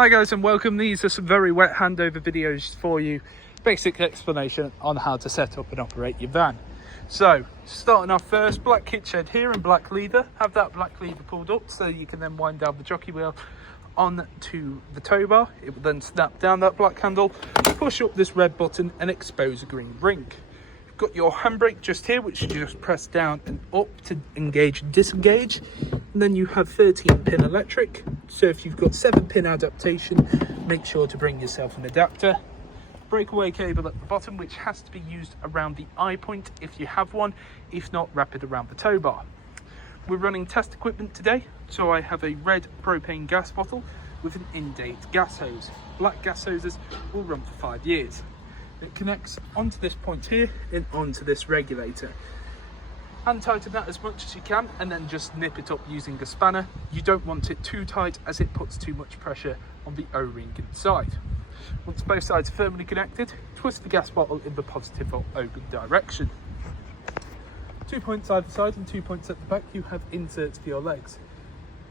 Hi guys and welcome. These are some very wet handover videos for you. Basic explanation on how to set up and operate your van. So starting off first, black kit shed here and black lever. Have that black lever pulled up so you can then wind down the jockey wheel onto the tow bar. It will then snap down that black handle, push up this red button and expose a green ring. You've got your handbrake just here, which you just press down and up to engage and disengage. And then you have 13-pin electric. So if you've got 7-pin adaptation, make sure to bring yourself an adapter. Breakaway cable at the bottom, which has to be used around the eye point if you have one. If not, wrap it around the tow bar. We're running test equipment today, so I have a red propane gas bottle with an in-date gas hose. Black gas hoses will run for 5 years. It connects onto this point here and onto this regulator. Hand tighten that as much as you can and then just nip it up using a spanner. You don't want it too tight as it puts too much pressure on the O-ring inside. Once both sides are firmly connected, twist the gas bottle in the positive or open direction. 2 points either side and 2 points at the back, you have inserts for your legs.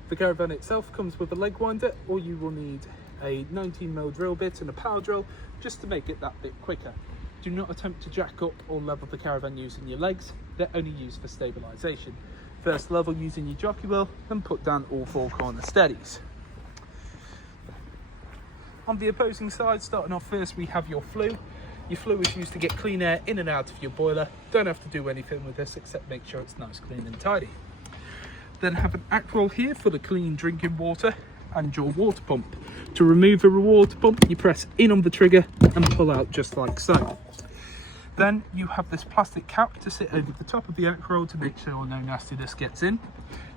The caravan itself comes with a leg winder, or you will need a 19mm drill bit and a power drill just to make it that bit quicker. Do not attempt to jack up or level the caravan using your legs. They're only used for stabilisation. First level using your jockey wheel and put down all 4 corner steadies. On the opposing side, starting off first, we have your flue. Your flue is used to get clean air in and out of your boiler. Don't have to do anything with this except make sure it's nice, clean and tidy. Then have an Aquaroll here for the clean drinking water and your water pump. To remove a water pump, you press in on the trigger and pull out just like so. Then you have this plastic cap to sit over the top of the Aquaroll to make sure no nastiness gets in.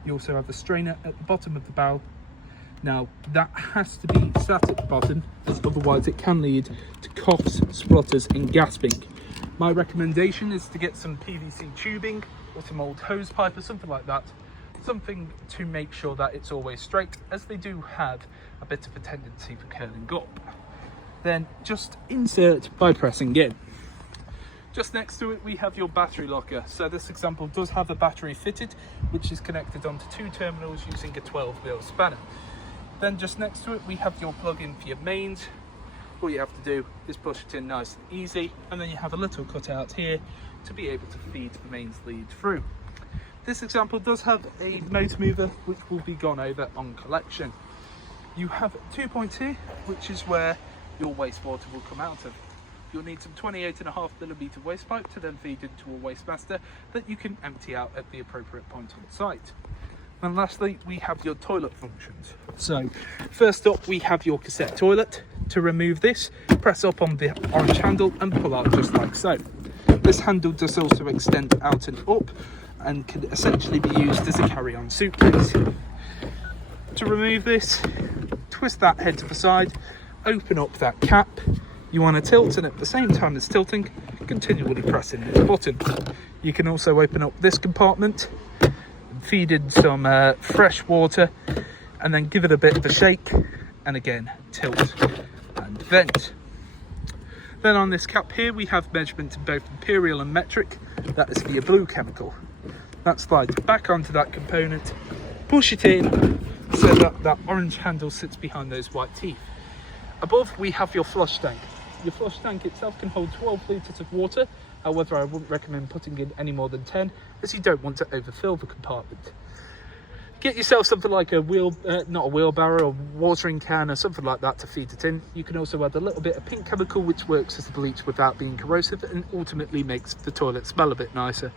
You also have the strainer at the bottom of the barrel. Now that has to be sat at the bottom, as otherwise it can lead to coughs, splutters and gasping. My recommendation is to get some PVC tubing or some old hose pipe or something like that. Something to make sure that it's always straight, as they do have a bit of a tendency for curling up. Then just insert by pressing in. Just next to it we have your battery locker. So this example does have a battery fitted, which is connected onto 2 terminals using a 12mm spanner. Then just next to it we have your plug-in for your mains. All you have to do is push it in nice and easy, and then you have a little cutout here to be able to feed the mains lead through. This example does have a motor mover, which will be gone over on collection. You have 2 points here, which is where your wastewater will come out of. You'll need some 28.5mm waste pipe to then feed into a waste master that you can empty out at the appropriate point on site. And lastly, we have your toilet functions. So first up, we have your cassette toilet. To remove this, press up on the orange handle and pull out just like so. This handle does also extend out and up and can essentially be used as a carry-on suitcase. To remove this, twist that head to the side, open up that cap. You want to tilt, and at the same time as tilting, continually pressing this button. You can also open up this compartment, feed in some fresh water, and then give it a bit of a shake, and again tilt and vent. Then on this cap here we have measurement in both imperial and metric. That is for your blue chemical. That slides back onto that component, push it in so that that orange handle sits behind those white teeth. Above we have your flush tank. Your flush tank itself can hold 12 litres of water. However, I wouldn't recommend putting in any more than 10, as you don't want to overfill the compartment. Get yourself something like a not a wheelbarrow, or watering can or something like that to feed it in. You can also add a little bit of pink chemical, which works as a bleach without being corrosive and ultimately makes the toilet smell a bit nicer.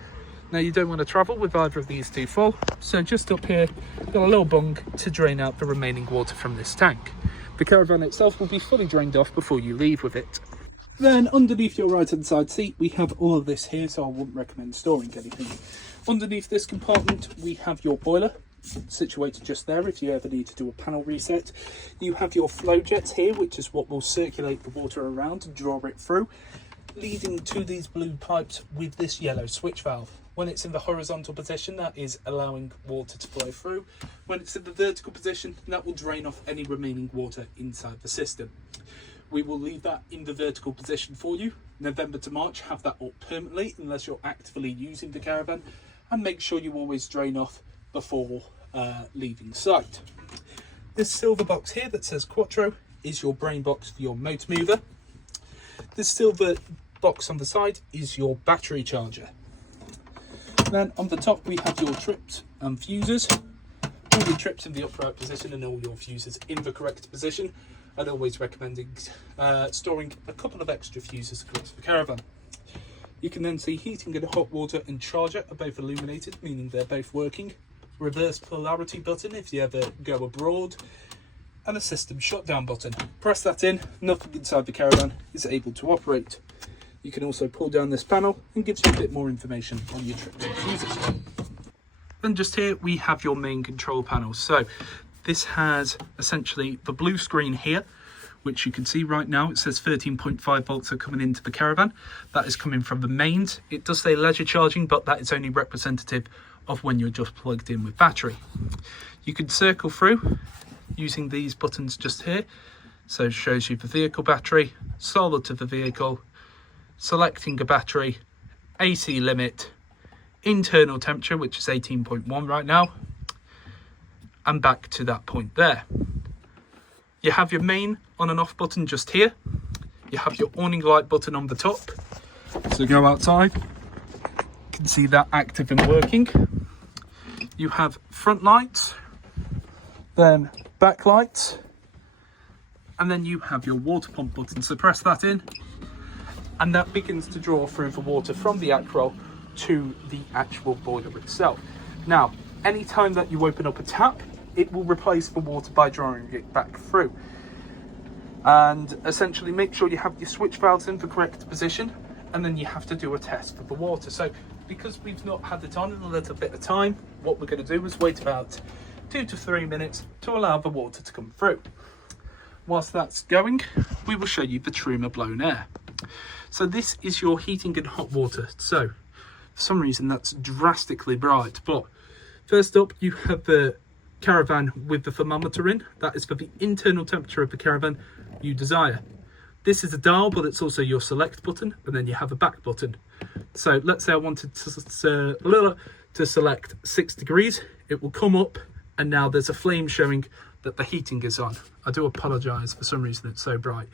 Now you don't want to travel with either of these two full, so just up here, got a little bung to drain out the remaining water from this tank. The caravan itself will be fully drained off before you leave with it. Then underneath your right hand side seat we have all of this here, so I wouldn't recommend storing anything. Underneath this compartment we have your boiler, situated just there if you ever need to do a panel reset. You have your flow jets here, which is what will circulate the water around and draw it through, leading to these blue pipes with this yellow switch valve. When it's in the horizontal position, that is allowing water to flow through. When it's in the vertical position, that will drain off any remaining water inside the system. We will leave that in the vertical position for you. November to March, have that up permanently unless you're actively using the caravan, and make sure you always drain off before leaving site. This silver box here that says Quattro is your brain box for your motor mover. This silver box on the side is your battery charger. Then on the top we have your trips and fuses. All your trips in the upright position and all your fuses in the correct position. I'd always recommend storing a couple of extra fuses across the caravan. You can then see heating and hot water and charger are both illuminated, meaning they're both working. Reverse polarity button if you ever go abroad, and a system shutdown button. Press that in, nothing inside the caravan is able to operate. You can also pull down this panel and gives you a bit more information on your trips and fuses. Then just here we have your main control panel. So this has essentially the blue screen here, which you can see right now. It says 13.5 volts are coming into the caravan. That is coming from the mains. It does say leisure charging, but that is only representative of when you're just plugged in with battery. You can circle through using these buttons just here. So it shows you the vehicle battery, solar to the vehicle, selecting a battery, AC limit, internal temperature, which is 18.1 right now, and back to that point there. You have your main on and off button just here. You have your awning light button on the top. So go outside, you can see that active and working. You have front lights, then back lights, and then you have your water pump button. So press that in, and that begins to draw through the water from the Acrol to the actual boiler itself. Now, anytime that you open up a tap, it will replace the water by drawing it back through. And essentially make sure you have your switch valves in the correct position, and then you have to do a test for the water. So because we've not had it on in a little bit of time, what we're going to do is wait about 2 to 3 minutes to allow the water to come through. Whilst that's going, we will show you the Truma blown air. So this is your heating and hot water. So for some reason that's drastically bright, but first up you have the caravan with the thermometer in. That is for the internal temperature of the caravan you desire. This is a dial, but it's also your select button, and then you have a back button. So let's say I wanted to select 6 degrees. It will come up, and now there's a flame showing that the heating is on. I do apologise, for some reason it's so bright.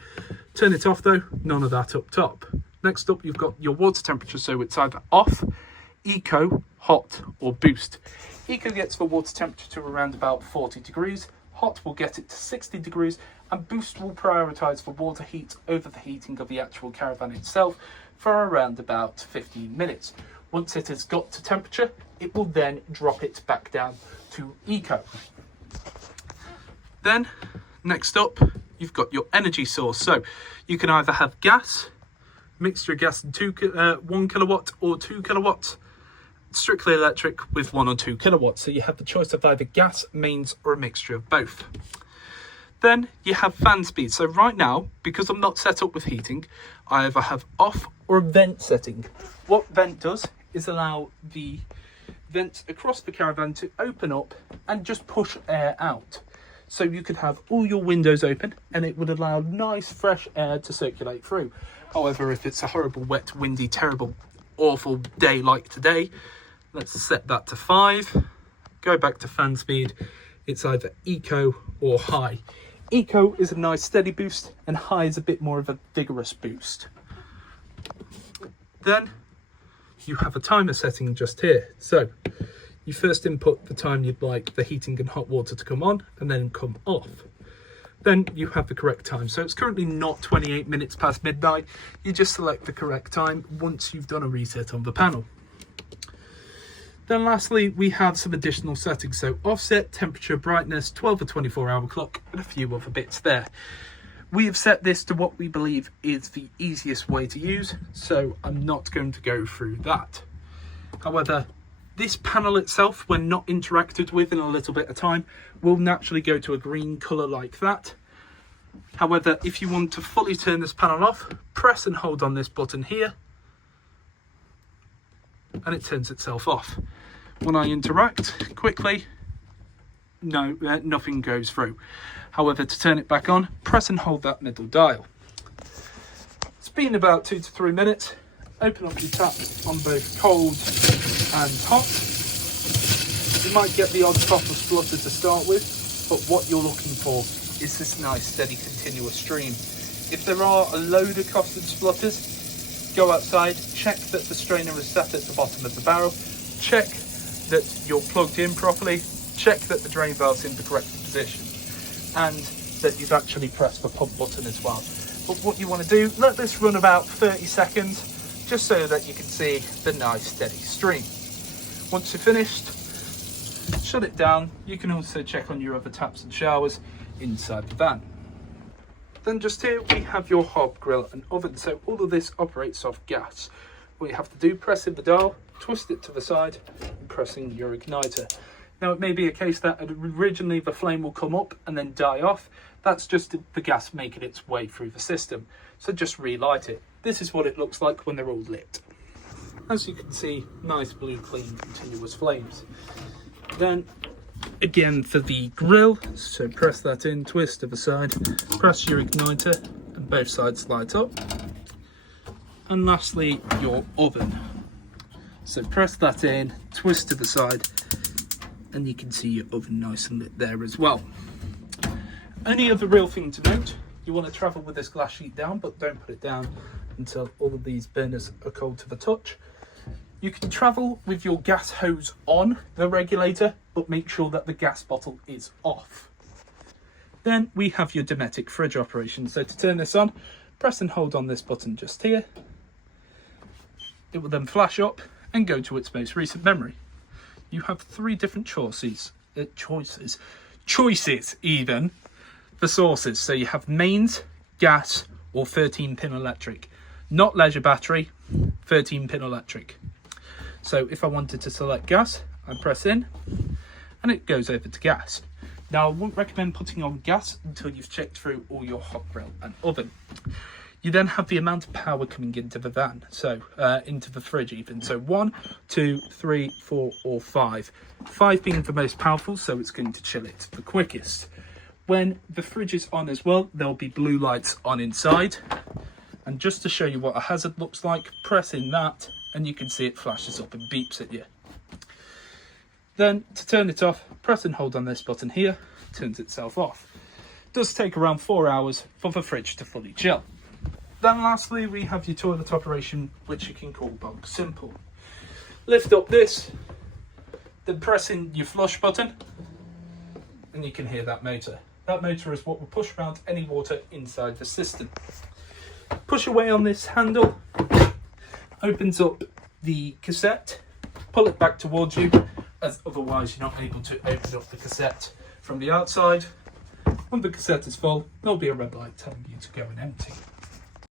Turn it off though, none of that up top. Next up you've got your water temperature, so it's either off, eco, hot or boost. Eco gets the water temperature to around about 40 degrees, hot will get it to 60 degrees, and boost will prioritise the water heat over the heating of the actual caravan itself for around about 15 minutes. Once it has got to temperature, it will then drop it back down to eco. Then, next up, you've got your energy source. So you can either have gas, mixture of gas and 1 kilowatt, or 2 kilowatts, strictly electric with 1 or 2 kilowatts. So you have the choice of either gas, mains, or a mixture of both. Then you have fan speed. So right now, because I'm not set up with heating, I either have off or vent setting. What vent does is allow the vents across the caravan to open up and just push air out. So you could have all your windows open and it would allow nice fresh air to circulate through. However, if it's a horrible, wet, windy, terrible, awful day like today, let's set that to 5. Go back to fan speed. It's either eco or high. Eco is a nice steady boost and high is a bit more of a vigorous boost. Then you have a timer setting just here. So you first input the time you'd like the heating and hot water to come on and then come off. Then you have the correct time. So it's currently not 28 minutes past midnight. You just select the correct time once you've done a reset on the panel. Then lastly, we have some additional settings. So offset, temperature, brightness, 12 or 24 hour clock, and a few other bits there. We have set this to what we believe is the easiest way to use, so I'm not going to go through that. However, this panel itself, when not interacted with in a little bit of time, will naturally go to a green colour like that. However, if you want to fully turn this panel off, press and hold on this button here, and it turns itself off. When I interact quickly, nothing goes through. However, to turn it back on, press and hold that middle dial. It's been about 2 to 3 minutes. Open up your tap on both cold and hot. You might get the odd pop or splutter to start with, but what you're looking for is this nice, steady, continuous stream. If there are a load of custard splutters, go outside, check that the strainer is set at the bottom of the barrel, check that you're plugged in properly, check that the drain valve's in the correct position, and that you've actually pressed the pump button as well. But what you want to do, let this run about 30 seconds, just so that you can see the nice steady stream. Once you're finished, shut it down. You can also check on your other taps and showers inside the van. Then just here we have your hob, grill and oven. So all of this operates off gas. What you have to do, press in the dial, twist it to the side and pressing your igniter. Now it may be a case that originally the flame will come up and then die off. That's just the gas making its way through the system. So just relight it. This is what it looks like when they're all lit. As you can see, nice blue, clean, continuous flames. Then again for the grill, so press that in, twist to the side, press your igniter and both sides light up. And lastly, your oven. So press that in, twist to the side, and you can see your oven nice and lit there as well. Only other real thing to note, you want to travel with this glass sheet down, but don't put it down until all of these burners are cold to the touch. You can travel with your gas hose on the regulator, but make sure that the gas bottle is off. Then we have your Dometic fridge operation. So to turn this on, press and hold on this button just here. It will then flash up and go to its most recent memory. You have 3 different choices even, for sources. So you have mains, gas, or 13-pin electric. Not leisure battery, 13-pin electric. So if I wanted to select gas, I press in and it goes over to gas. Now I wouldn't recommend putting on gas until you've checked through all your hot grill and oven. You then have the amount of power coming into the van, so into the fridge even. So 1, 2, 3, 4 or 5. 5 being the most powerful, so it's going to chill it the quickest. When the fridge is on as well, there'll be blue lights on inside. And just to show you what a hazard looks like, press in that and you can see it flashes up and beeps at you. Then to turn it off, press and hold on this button here, turns itself off. It does take around 4 hours for the fridge to fully chill. Then lastly, we have your toilet operation, which you can call bog simple. Lift up this, then press in your flush button, and you can hear that motor. That motor is what will push around any water inside the system. Push away on this handle, opens up the cassette, pull it back towards you, as otherwise you're not able to open up the cassette from the outside. When the cassette is full, there'll be a red light telling you to go and empty.